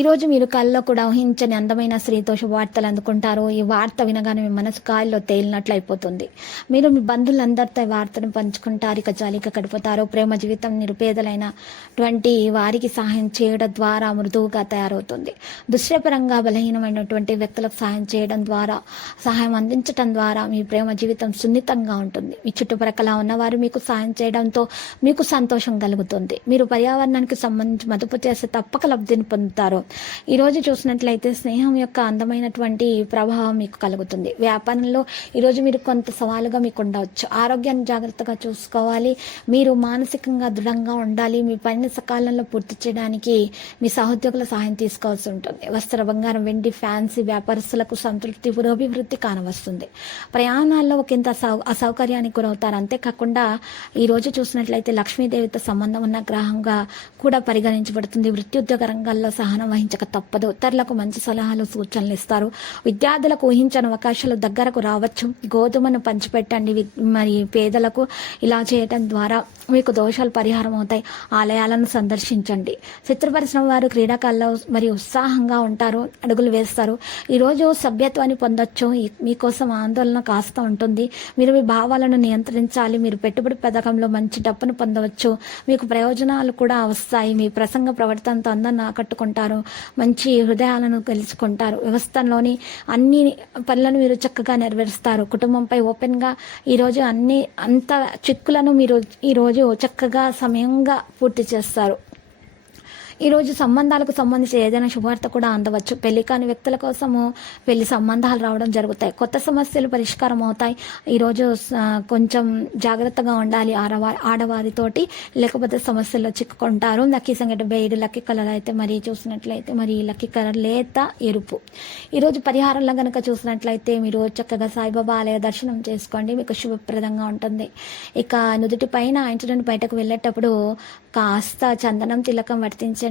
ఈరోజు మీరు కళ్ళలో కూడా ఊహించని అందమైన స్త్రీతో శుభవార్తలు అందుకుంటారు ఈ వార్త వినగానే మీ మనసు కాయల్లో తేలినట్లు అయిపోతుంది. మీరు మీ బంధువులందరితో వార్తను పంచుకుంటారు ఇక జాలిక గడిపోతారు ప్రేమ జీవితం నిరుపేదలైనటువంటి వారికి సహాయం చేయడం ద్వారా మృదువుగా తయారవుతుంది. దృశ్యపరంగా బలహీనమైనటువంటి వ్యక్తులకు సహాయం చేయడం ద్వారా సహాయం అందించడం ద్వారా మీ ప్రేమ జీవితం సున్నితంగా ఉంటుంది. మీ చుట్టుపక్కల ఉన్నవారు మీకు సహాయం చేయడంతో మీకు సంతోషం కలుగుతుంది. మీరు పర్యావరణానికి సంబంధించి మదుపు చేస్తే తప్పక లబ్ధిని పొందుతారు. ఈ రోజు చూసినట్లయితే స్నేహం యొక్క అందమైనటువంటి ప్రభావం మీకు కలుగుతుంది. వ్యాపారంలో ఈరోజు మీరు కొంత సవాలుగా మీకు ఉండవచ్చు. ఆరోగ్యాన్ని జాగ్రత్తగా చూసుకోవాలి. మీరు మానసికంగా దృఢంగా ఉండాలి. మీ పనిని సకాలంలో పూర్తి చేయడానికి మీ సహోద్యోగుల సహాయం తీసుకోవాల్సి ఉంటుంది. వస్త్ర బంగారం వెండి ఫ్యాన్సీ వ్యాపారస్తులకు సంతృప్తి పురోభివృద్ధి కానవస్తుంది. ప్రయాణాల్లో ఒకంత సౌ అసౌకర్యానికి గురవుతారు. అంతేకాకుండా ఈ రోజు చూసినట్లయితే లక్ష్మీదేవితో సంబంధం ఉన్న గ్రహంగా కూడా పరిగణించబడుతుంది. వృత్తి ఉద్యోగ రంగాల్లో సహనం వహించక తప్పదు. ఇతరులకు మంచి సలహాలు సూచనలు ఇస్తారు. విద్యార్థులకు ఊహించని అవకాశాలు దగ్గరకు రావచ్చు. గోధుమను పంచిపెట్టండి. మరి పేదలకు ఇలా చేయటం ద్వారా మీకు దోషాలు పరిహారం అవుతాయి. ఆలయాలను సందర్శించండి. చిత్రపరిశ్రమ వారు క్రీడాకారులు మరి ఉత్సాహంగా ఉంటారు. అడుగులు వేస్తారు. ఈరోజు సభ్యత్వాన్ని పొందొచ్చు. మీకోసం ఆందోళన కాస్త ఉంటుంది. మీరు మీ భావాలను నియంత్రించాలి. మీరు పెట్టుబడి పథకంలో మంచి డబ్బును పొందవచ్చు. మీకు ప్రయోజనాలు కూడా వస్తాయి. మీ ప్రసంగ ప్రవర్తనతో అందరిని ఆకట్టుకుంటారు. మంచి హృదయాలను గెలుచుకుంటారు వ్యవస్థలోని అన్ని పనులను మీరు చక్కగా నెరవేరుస్తారు. కుటుంబంపై ఓపెన్గా ఈరోజు అన్ని అంత చిక్కులను మీరు ఈరోజు చక్కగా సమయంగా పూర్తి చేస్తారు. ఈరోజు సంబంధాలకు సంబంధించి ఏదైనా శుభార్త కూడా అందవచ్చు. పెళ్ళి కాని వ్యక్తుల కోసము పెళ్ళి సంబంధాలు రావడం జరుగుతాయి. కొత్త సమస్యలు పరిష్కారం అవుతాయి. ఈరోజు కొంచెం జాగ్రత్తగా ఉండాలి ఆడవారి ఆడవారితోటి. లేకపోతే సమస్యల్లో చిక్కుకుంటారు. లక్కీ సంగటి బేడు లక్కీ కలర్ అయితే మరి చూసినట్లయితే మరి లక్కీ కలర్ లేత ఎరుపు. ఈరోజు పరిహారంలో కనుక చూసినట్లయితే మీరు చక్కగా సాయిబాబా ఆలయ దర్శనం చేసుకోండి. మీకు శుభప్రదంగా ఉంటుంది. ఇక నుదుటి పైన ఇంటి నుండి బయటకు వెళ్ళేటప్పుడు కాస్త చందనం తిలకం వర్తించండి.